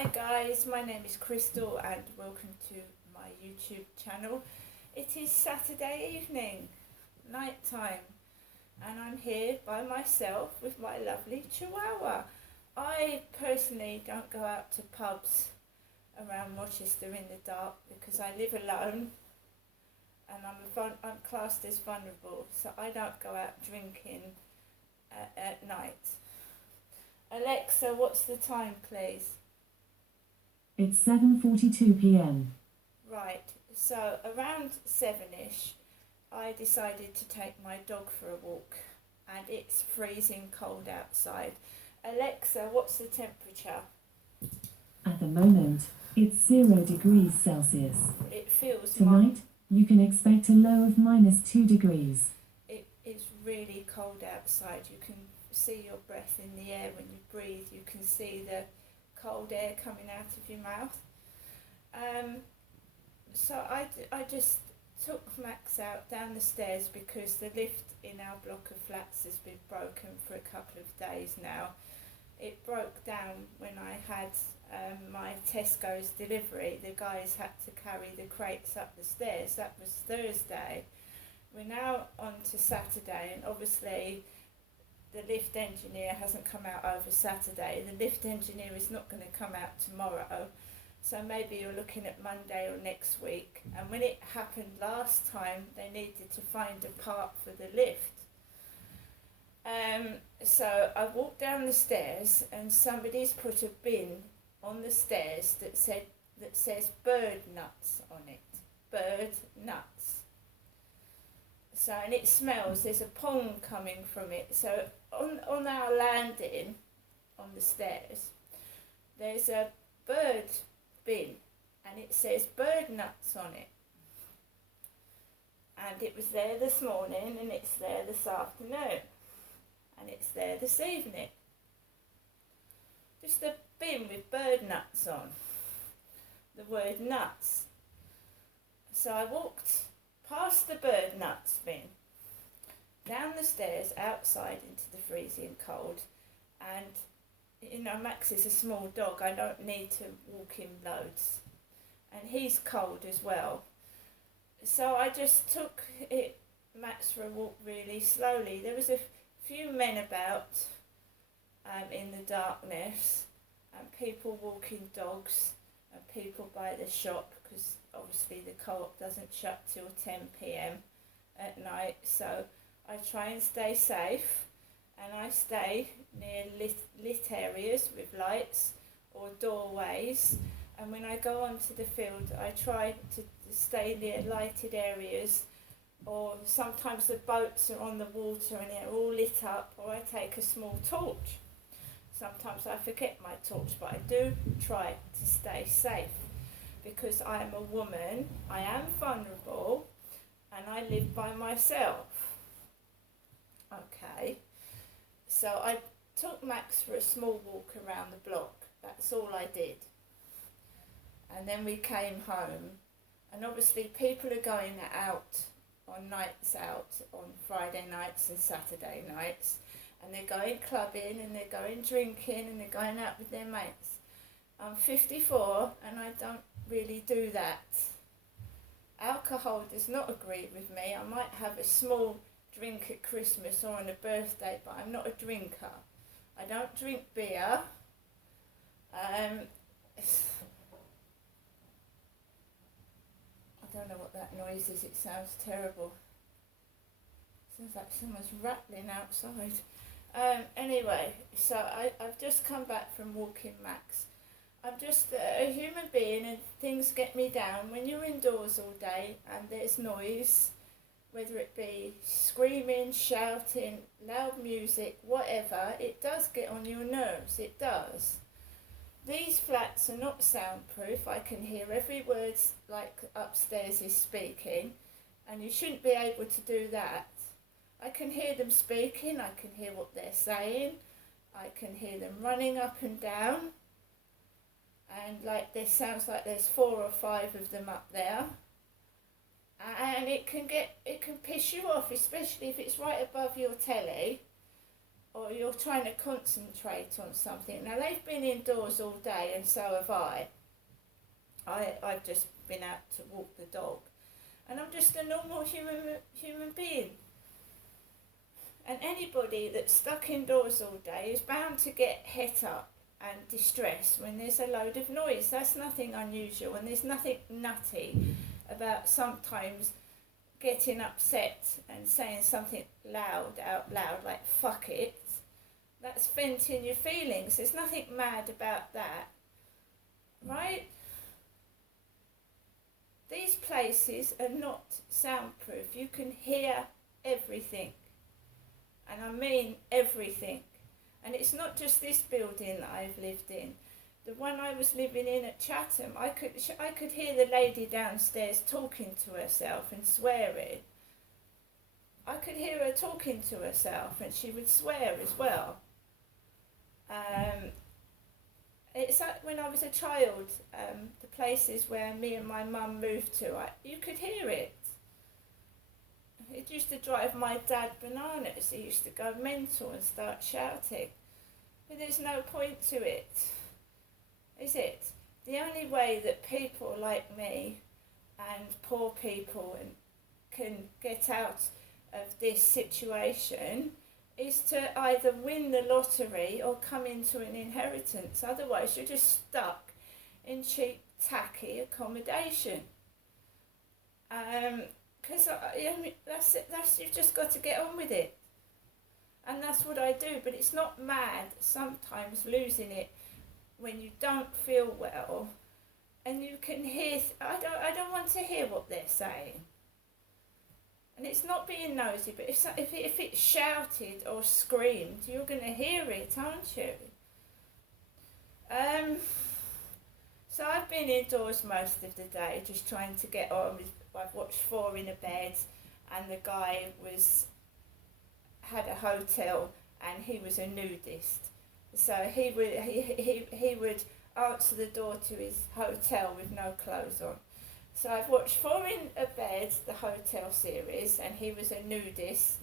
Hi guys, my name is Crystal and welcome to my YouTube channel. It is Saturday evening, night time, and I'm here by myself with my lovely Chihuahua. I personally don't go out to pubs around Rochester in the dark because I live alone and I'm classed as vulnerable, so I don't go out drinking at night. Alexa, what's the time, please? It's 7:42 p.m. Right, so around 7ish, I decided to take my dog for a walk, and it's freezing cold outside. Alexa, what's the temperature? At the moment, it's 0 degrees Celsius. It feels Tonight, you can expect a low of -2 degrees. It is really cold outside. You can see your breath in the air when you breathe. You can see the cold air coming out of your mouth. So I just took Max out down the stairs because the lift in our block of flats has been broken for a couple of days now. It broke down when I had my Tesco's delivery. The guys had to carry the crates up the stairs. That was Thursday. We're now on to Saturday, and obviously the lift engineer hasn't come out over Saturday. The lift engineer is not going to come out tomorrow, so maybe you're looking at Monday or next week. And when it happened last time, they needed to find a part for the lift. So I walked down the stairs and somebody's put a bin on the stairs that says bird nuts on it. Bird nuts. So, and it smells, there's a pong coming from it. So on our landing on the stairs, there's a bird bin and it says bird nuts on it. And it was there this morning and it's there this afternoon. And it's there this evening. Just a bin with bird nuts on. The word nuts. So I walked past the bird nuts bin, down the stairs, outside into the freezing cold, and Max is a small dog, I don't need to walk him loads, and he's cold as well. So I just took Max for a walk really slowly. There was a few men about in the darkness, and people walking dogs, and people by the shop, because obviously the co-op doesn't shut till 10 p.m. at night, so I try and stay safe, and I stay near lit areas with lights or doorways, and when I go onto the field I try to stay near lighted areas, or sometimes the boats are on the water and they're all lit up, or I take a small torch. Sometimes I forget my torch, but I do try to stay safe because I am a woman, I am vulnerable, and I live by myself. Okay, so I took Max for a small walk around the block. That's all I did. And then we came home, and obviously people are going out on nights out on Friday nights and Saturday nights, and they're going clubbing and they're going drinking and they're going out with their mates. I'm 54 and I don't really do that. Alcohol does not agree with me. I might have a small drink at Christmas or on a birthday, but I'm not a drinker. I don't drink beer. I don't know what that noise is. It sounds terrible. Sounds like someone's rattling outside. Anyway, so I've just come back from walking Max. I'm just a human being and things get me down. When you're indoors all day and there's noise, whether it be screaming, shouting, loud music, whatever, it does get on your nerves, it does. These flats are not soundproof. I can hear every word like upstairs is speaking, and you shouldn't be able to do that. I can hear them speaking, I can hear what they're saying, I can hear them running up and down, and like there sounds like there's 4 or 5 of them up there, and it can piss you off, especially if it's right above your telly, or you're trying to concentrate on something. Now they've been indoors all day and so have I. I've just been out to walk the dog, and I'm just a normal human being. And anybody that's stuck indoors all day is bound to get het up and distressed when there's a load of noise. That's nothing unusual, and there's nothing nutty about sometimes getting upset and saying something out loud, like fuck it. That's venting your feelings. There's nothing mad about that, right? These places are not soundproof. You can hear everything, and I mean everything. And it's not just this building that I've lived in. The one I was living in at Chatham, I could hear the lady downstairs talking to herself and swearing. I could hear her talking to herself, and she would swear as well. It's like when I was a child, the places where me and my mum moved to, you could hear it. It used to drive my dad bananas. He used to go mental and start shouting. But there's no point to it, is it? The only way that people like me and poor people can get out of this situation is to either win the lottery or come into an inheritance. Otherwise you're just stuck in cheap, tacky accommodation. Because that's it. You've just got to get on with it, and that's what I do. But it's not mad sometimes losing it when you don't feel well, and you can hear. I don't want to hear what they're saying, and it's not being nosy. But if it's shouted or screamed, you're going to hear it, aren't you? So I've been indoors most of the day, just trying to get on with. I've watched Four in a Bed, and the guy had a hotel, and he was a nudist. So he would answer the door to his hotel with no clothes on. So I've watched Four in a Bed, the hotel series, and he was a nudist.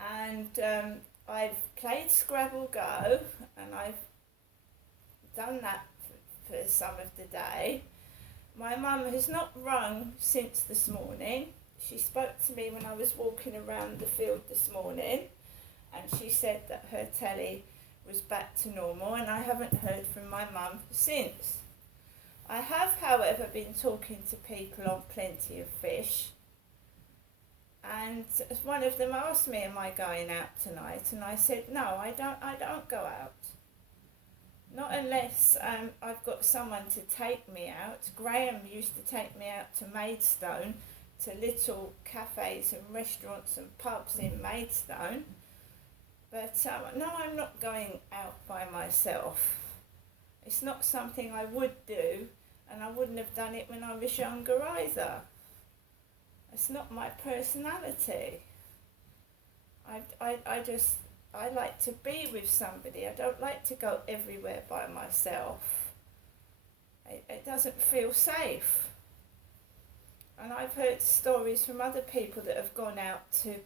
And I've played Scrabble Go, and I've done that for some of the day. My mum has not rung since this morning. She spoke to me when I was walking around the field this morning, and she said that her telly was back to normal, and I haven't heard from my mum since. I have, however, been talking to people on Plenty of Fish, and one of them asked me, am I going out tonight? And I said, no, I don't go out. Not unless I've got someone to take me out. Graham used to take me out to Maidstone, to little cafes and restaurants and pubs in Maidstone. But no, I'm not going out by myself. It's not something I would do, and I wouldn't have done it when I was younger either. It's not my personality. I like to be with somebody. I don't like to go everywhere by myself. It doesn't feel safe. And I've heard stories from other people that have gone out to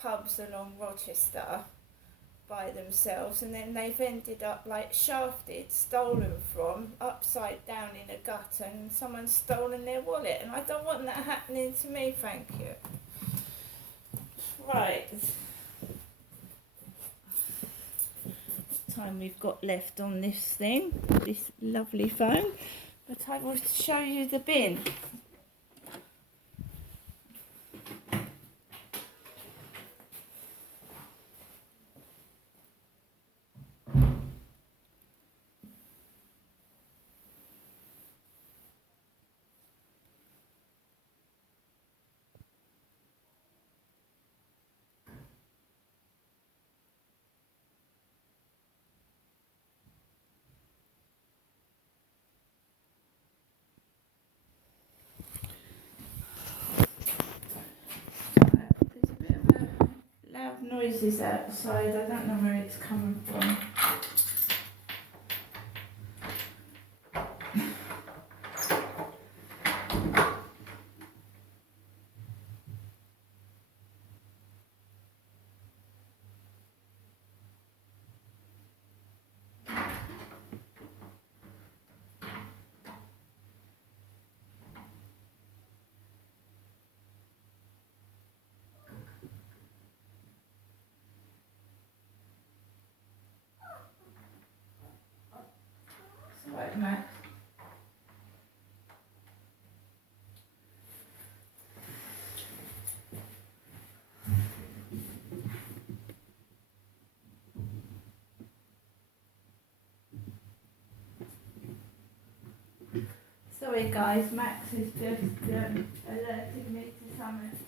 pubs along Rochester by themselves, and then they've ended up like shafted, stolen from, upside down in a gutter, and someone's stolen their wallet. And I don't want that happening to me, thank you. Right. Time we've got left on this thing, this lovely phone, but I will show you the bin. Loud noises outside. I don't know where it's coming from. Right, Max. Sorry guys, Max has just alerted me to something.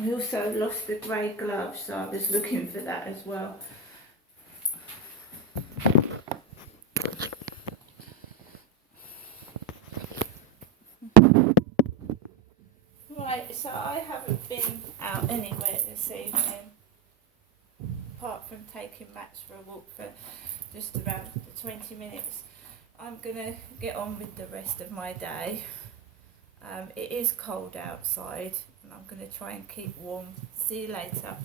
I also lost the grey gloves, so I was looking for that as well. Right, so I haven't been out anywhere this evening, apart from taking Max for a walk for just around 20 minutes. I'm going to get on with the rest of my day. It is cold outside and I'm going to try and keep warm. See you later.